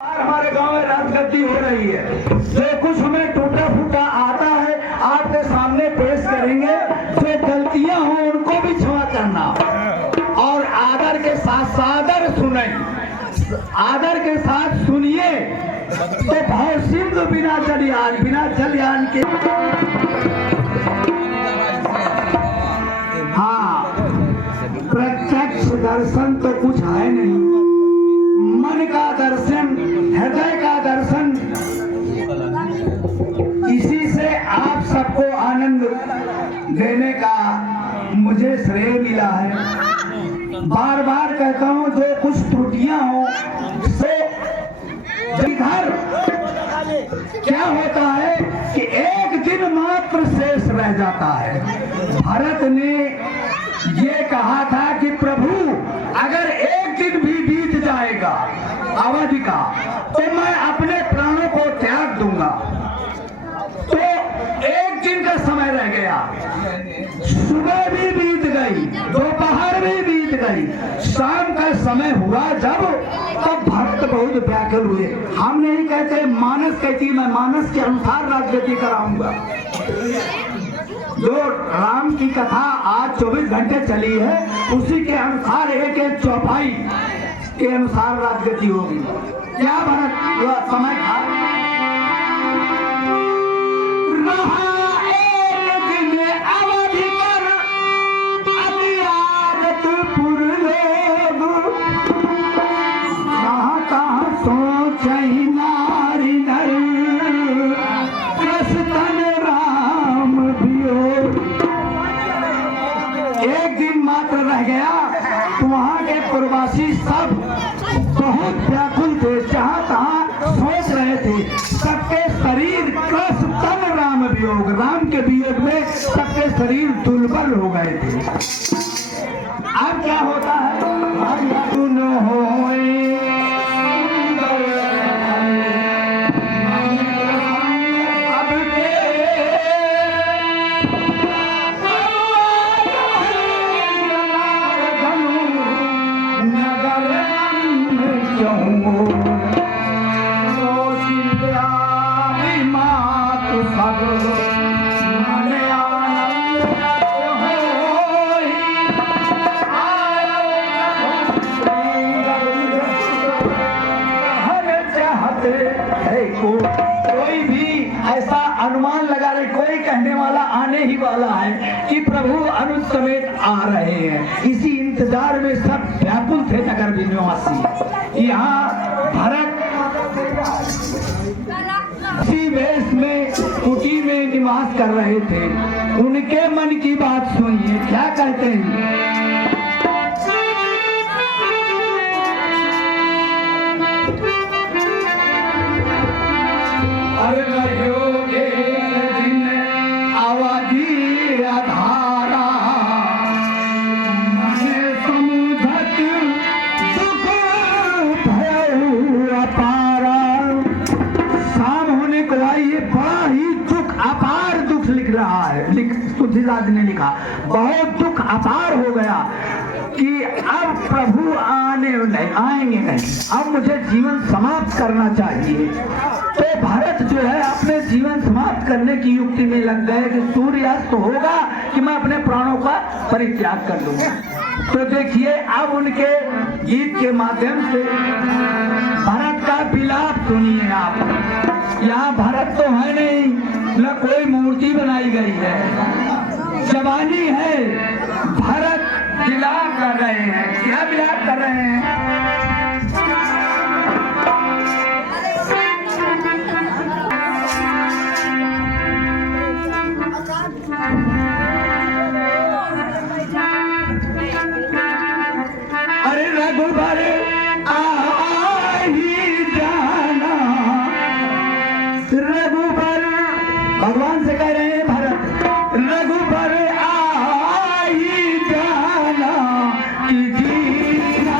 हमारे गांव में राजगद्दी हो रही है। जो कुछ हमें टूटा फूटा आता है आपके सामने पेश करेंगे। जो गलतियां हो उनको भी क्षमा करना और आदर के साथ सादर सुने, आदर के साथ सुनिए। तो भाव सिंधु बिना जलयान के हाँ, प्रत्यक्ष दर्शन तो कुछ है नहीं, मन का दर्शन, हृदय का दर्शन, इसी से आप सबको आनंद देने का मुझे श्रेय मिला है। बार बार कहता हूँ जो कुछ त्रुटियां हो से इधर क्या होता है कि एक दिन मात्र शेष रह जाता है। भरत ने ये कहा था कि प्रभु अगर एक दिन भी बीत जाएगा अवधि का तो मैं अपने प्राणों को त्याग दूंगा। तो एक दिन का समय रह गया, सुबह भी बीत गई, दोपहर भी बीत गई, शाम का समय हुआ जब तब भक्त बहुत व्याकुल हुए। हम नहीं कहते, मानस कहती मैं मानस के अनुसार राजगद्दी कराऊंगा। जो राम की कथा आज 24 घंटे चली है उसी के अनुसार एक एक चौपाई के अनुसार राजगद्दी होगी। क्या भरत समय था? रह गया तो वहाँ के प्रवासी सब बहुत व्याकुल थे, जहाँ तहाँ सोच रहे थे। सबके शरीर क्रस तन राम वियोग, राम के वियोग में सबके शरीर दुर्बल हो गए थे। अब क्या होता है? कोई भी ऐसा अनुमान लगा रहे, कोई कहने वाला आने ही वाला है कि प्रभु अनुज समेत आ रहे हैं। इसी इंतजार में सब व्याकुल थे नगर निवासी। यहाँ भरत इसी वेश में कुटी में निवास कर रहे थे। उनके मन की बात सुनिए, क्या कहते हैं? तुलसीदास ने लिखा, बहुत दुख अपार हो गया कि अब प्रभु आएंगे नहीं, अब मुझे जीवन समाप्त करना चाहिए। तो भरत जो है अपने जीवन समाप्त करने की युक्ति में लग गए कि सूर्यास्त होगा कि मैं अपने प्राणों का परित्याग कर दूंगा। तो देखिए अब उनके गीत के माध्यम से भरत का विलाप सुनिए आप। यहाँ भरत तो है नहीं, न कोई मूर्ति बनाई गई है, जवानी है। भरत विलाप कर रहे हैं। क्या विलाप कर रहे हैं? अरे रघुबर भगवान से कह रहे हैं भरत, रघुबर आई जाना कि जीना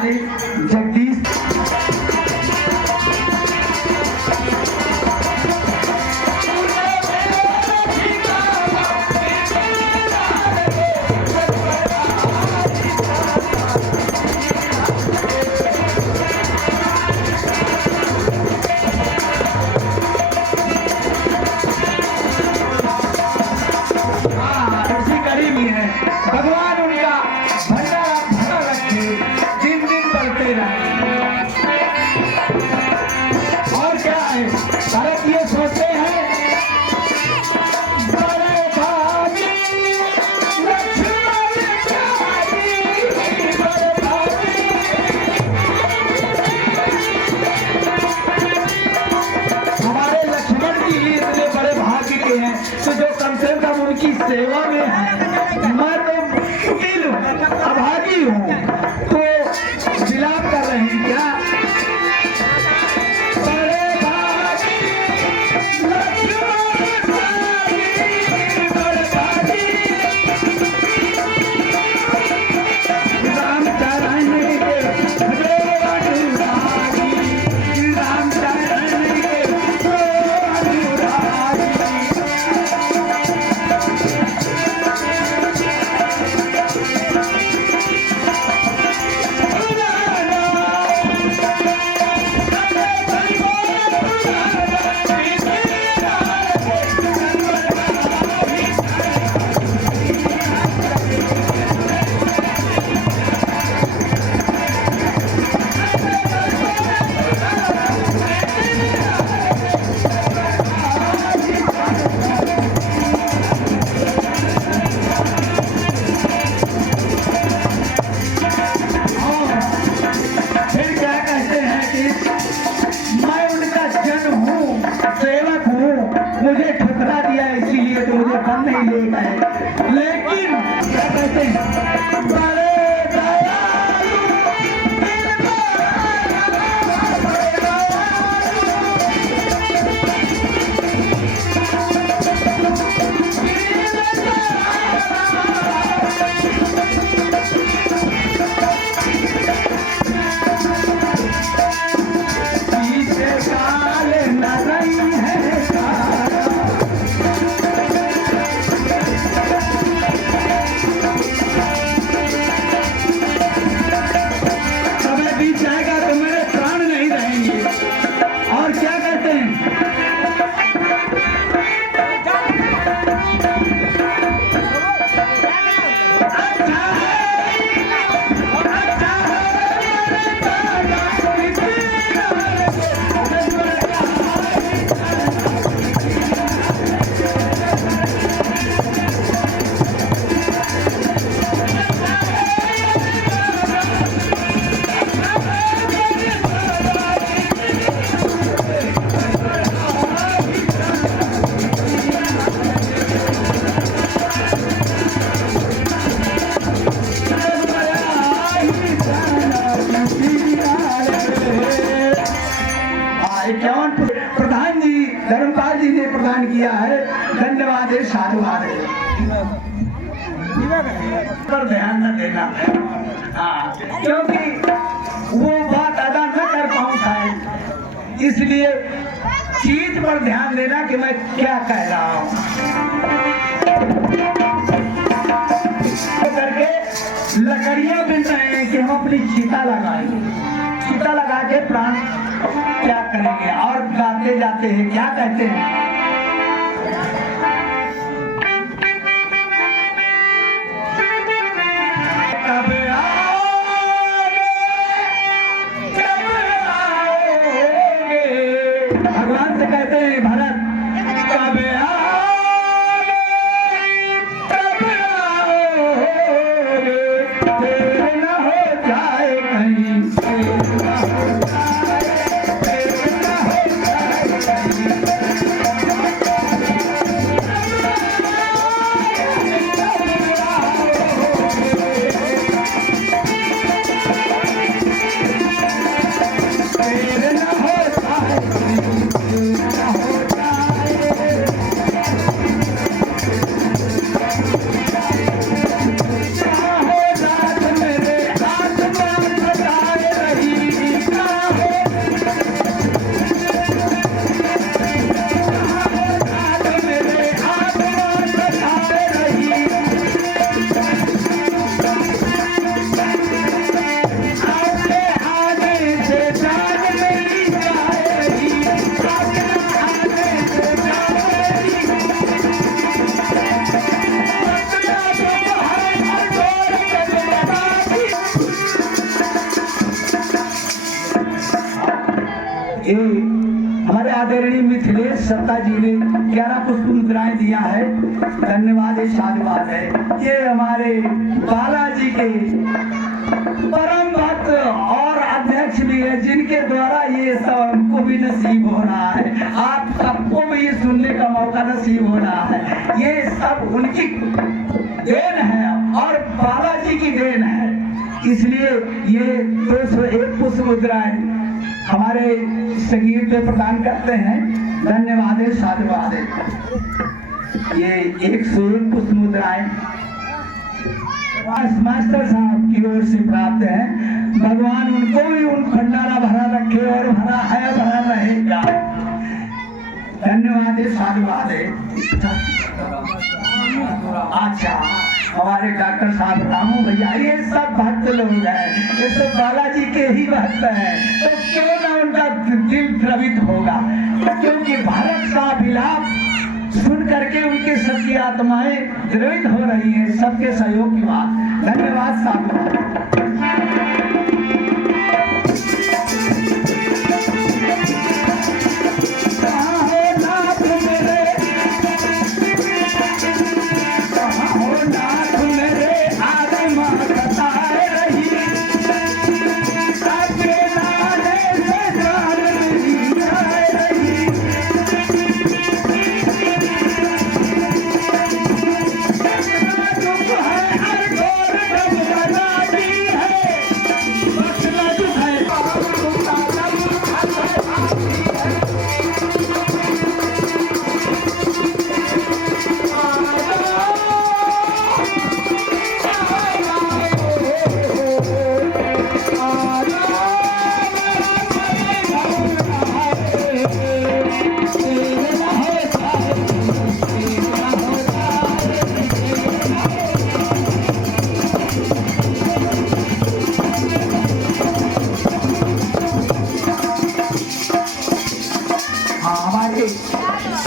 हमारे जगदीश भगवान उनका भंडारा भरा रखे, दिन दिन बढ़ते रहे। और क्या है, भरत ये सोचते हैं बड़े भागी लक्ष्मण प्यारी, बड़े भागी। हमारे लक्ष्मण जी इतने बड़े भाग्य के हैं तो जो कम से कम उनकी सेवा में है। मैं तो अभागी हूँ तो विलाप कर रहे हैं क्या? बड़े भागी लक्ष्मण प्यारी, बड़े भागी रामचरण के अनुरागी, रामचरण के अनुरागी। मुझे ठुकरा दिया इसीलिए तो मुझे फल नहीं ले गए। लेकिन क्या कहते हैं, बड़े प्रधान जी धर्मपाल जी ने प्रदान किया है। धन्यवाद है, साधुवाद है। पर ध्यान न देना, हाँ, क्योंकि वो बात अदा न कर पाऊँ शायद, इसलिए चीज पर ध्यान देना कि मैं क्या कह रहा हूँ। तो करके लकड़ियां बिन रहे हैं कि हम अपनी चिता लगाएंगे, चिता लगा के प्राण क्या करेंगे। और गाते जाते हैं, क्या कहते हैं, कब आओगे, कब आओगे। भगवान से कहते हैं भरत, कब आओगे, कब आओगे, देर न हो जाए कहीं, देर न हो जाए, देर न हो जाए कहीं। सत्ता जी ने 11 पुष्प मुद्राएं दिया है। धन्यवाद है, साधुवाद है। ये हमारे बालाजी के परम भक्त और अध्यक्ष भी है, जिनके द्वारा ये सब हमको भी नसीब हो रहा है, आप सबको भी ये सुनने का मौका नसीब हो रहा है। ये सब उनकी देन है और बालाजी की देन है। इसलिए ये 201 पुष्प मुद्राएं हमारे संगीत में प्रदान करते हैं। धन्यवाद है, साधुवाद है। ये 101 पुष्प मुद्राएं मास्टर साहब की ओर से प्राप्त है। भगवान उनको भी उन भंडारा भरा रखे और भरा है, भरा रहेगा। धन्यवाद है, साधुवाद है। अच्छा, हमारे डॉक्टर साहब रामू भैया, ये सब भक्त लोग हैं, ये सब बालाजी के ही भक्त हैं, तो क्यों ना उनका दिल द्रवित होगा, क्योंकि भारत का विलाप सुन करके उनकी सच्ची आत्माएं द्रवित हो रही हैं। सबके सहयोग की बात। धन्यवाद साहब।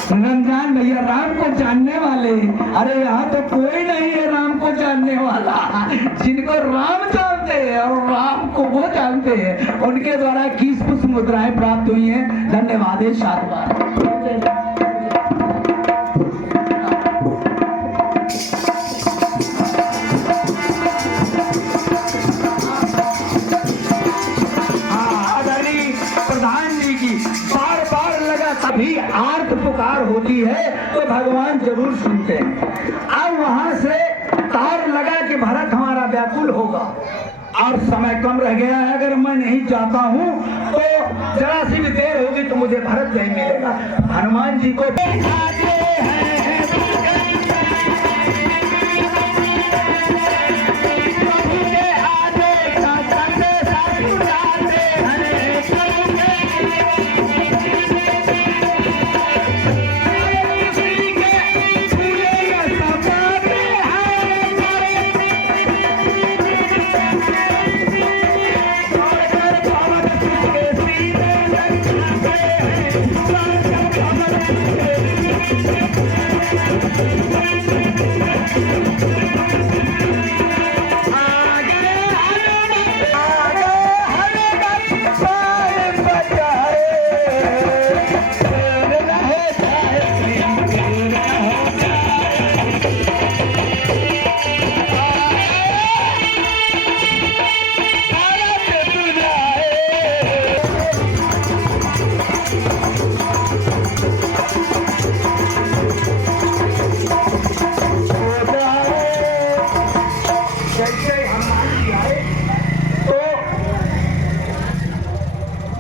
रमजान भैया राम को जानने वाले, अरे यहाँ तो कोई नहीं है राम को जानने वाला। जिनको राम जानते हैं और राम को वो जानते हैं, उनके द्वारा 21 पुष्प मुद्राएं प्राप्त हुई हैं। धन्यवाद है, साधुवाद। भी आर्त पुकार होती है तो भगवान जरूर सुनते हैं। अब वहां से तार लगा कि भरत हमारा व्याकुल होगा और समय कम रह गया है, अगर मैं नहीं चाहता हूं तो जरा सी भी देर होगी तो मुझे भरत नहीं मिलेगा। हनुमान जी को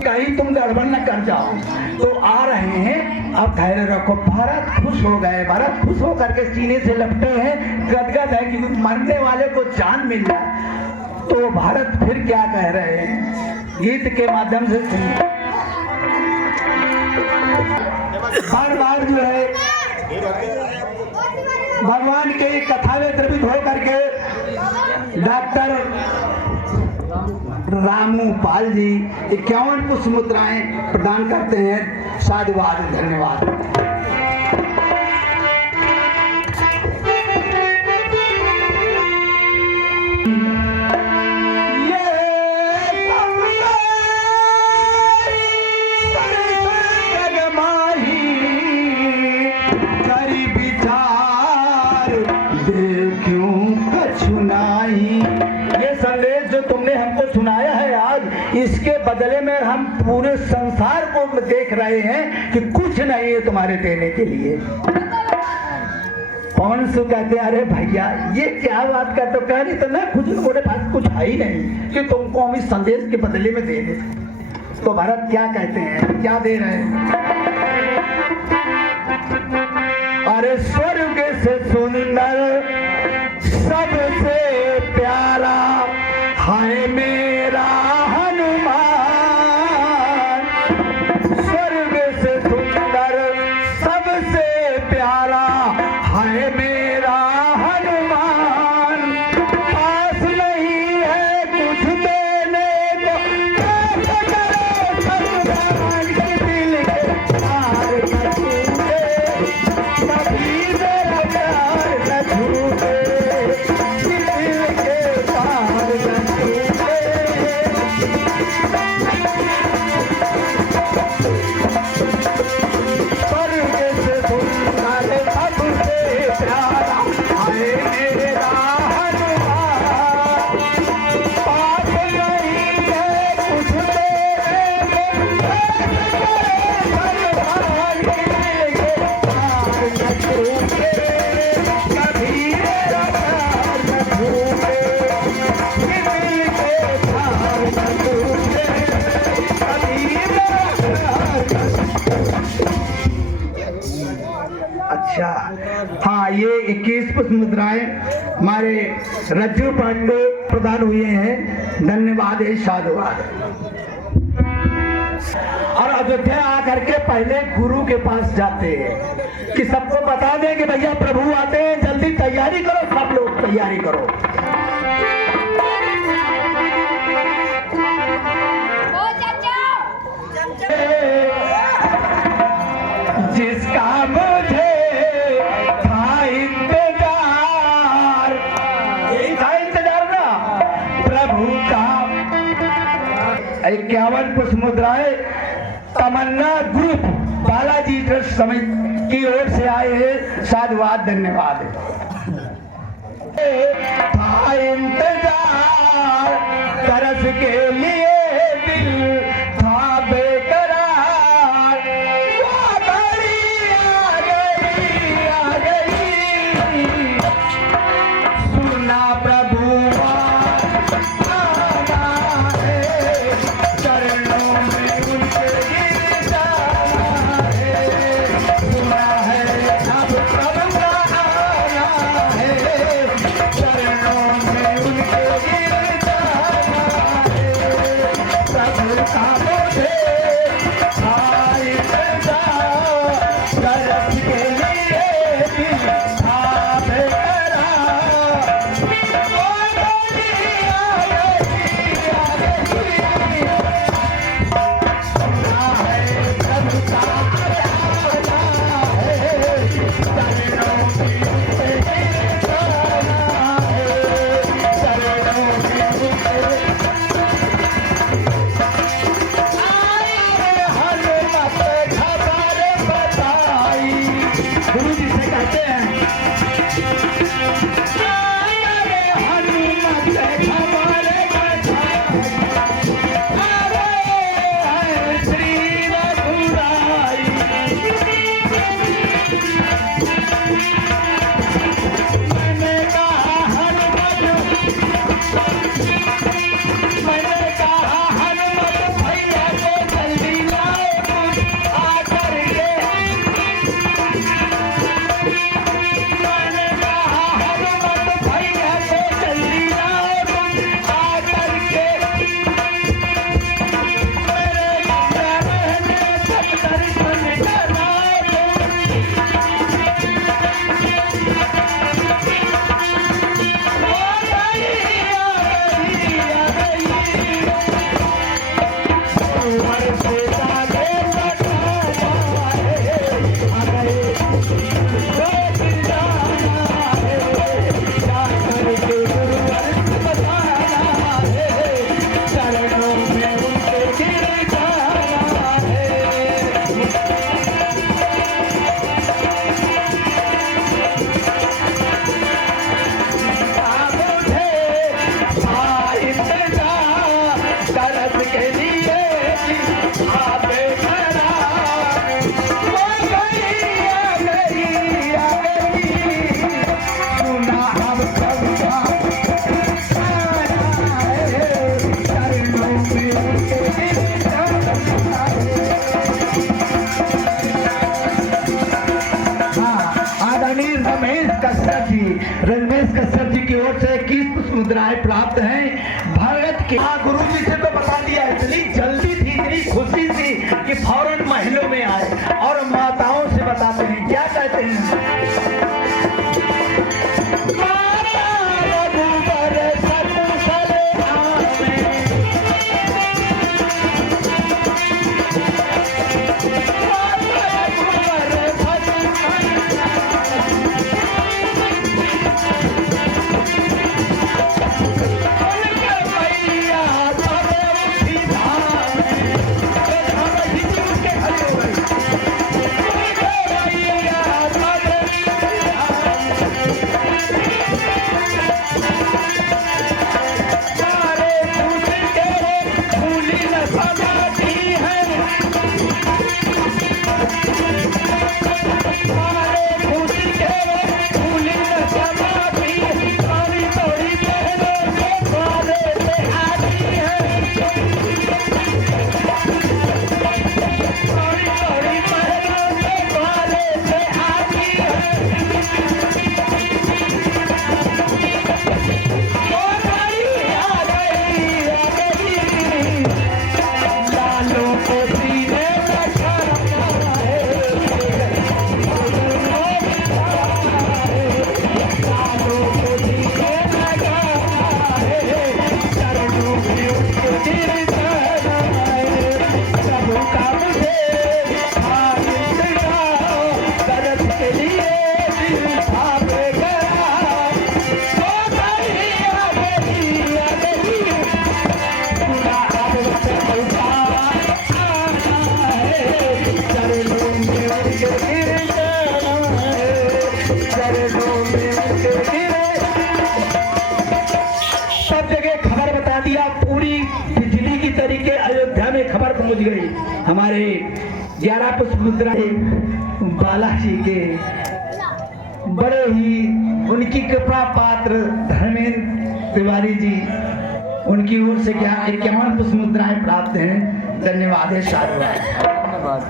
कहीं तुम गड़बड़ न कर जाओ। तो आ रहे हैं, अब धैर्य रखो। भरत खुश हो गए, भरत खुश होकर के सीने से लपटे हैं, गदगद है कि मरने वाले को जान मिल जाए। तो भरत फिर क्या कह रहे हैं, गीत के माध्यम से सुनिए। बार बार जो है भगवान के कथा में द्रवित होकर के डॉक्टर रामूपाल जी 51 पुष्प मुद्राएं प्रदान करते हैं। साधुवाद, धन्यवाद। जिसके बदले में हम पूरे संसार को देख रहे हैं कि कुछ नहीं है तुम्हारे देने के लिए। कौन सु कहते अरे भैया ये क्या बात करते हो? कह रही तो ना कुछ मेरे पास कुछ है ही नहीं कि तुमको हम इस संदेश के बदले में दे दे। तो भरत क्या कहते हैं, क्या दे रहे हैं? अरे स्वर्ग से सुंदर सबसे प्यारा है मेरा हनुमान। स्वर्ग से सुंदर सबसे प्यारा है मेरा हनुमान। पास नहीं है कुछ देने को, भगवान के दिल के प्यार न छूटे, कभी मेरा प्यार न छूटे, दिल के पार न छूटे। स्वर्ग से सुंदर सबसे प्यारा है मेरा हनुमान। पास नहीं है कुछ देने को, भगवान के दिल के प्यार न छूटे, कभी मेरा प्यार न छूटे, दिल के प्यार न छूटे, कभी मेरा प्यार न। अच्छा हाँ, ये 21 पुष्प मुद्राएं हमारे रज्जू पांडे प्रदान हुए हैं। धन्यवाद है, साधुवाद। और अयोध्या आकर के पहले गुरु के पास जाते हैं कि सबको बता दें कि भैया प्रभु आते हैं, जल्दी तैयारी करो, सब लोग तैयारी करो। जिसका मुझे था इंतजार, यही था इंतजार ना प्रभु का। 51 पुष्प मुद्राएं तमन्ना ग्रुप बालाजी ट्रस्ट समिति की ओर से आए हैं। साधुवाद, धन्यवाद। था इंतजार तरस के लिए दिल था बेकरार, वो घड़ी आ गई, सुना प्रभु आना है, चरणों में उनके गिर जाना है। सुना है अब प्रभु आना है, चरणों में उनके गिर जाना है। रजनीश कश्यप जी की ओर से 21 पुष्प मुद्राएं प्राप्त हैं। भगत के गुरु जी से तो बता दिया, इतनी जल्दी थी, इतनी खुशी थी कि फौरन महलों में आए और माताओं से बताते हैं, क्या कहते हैं? खबर पहुंच गई। हमारे 11 पुष्प मुद्रा बालाजी के बड़े ही उनकी कृपा पात्र धर्मेंद्र तिवारी जी, उनकी ओर से 51 पुष्प मुद्राएं प्राप्त हैं। धन्यवाद है, साधुवाद।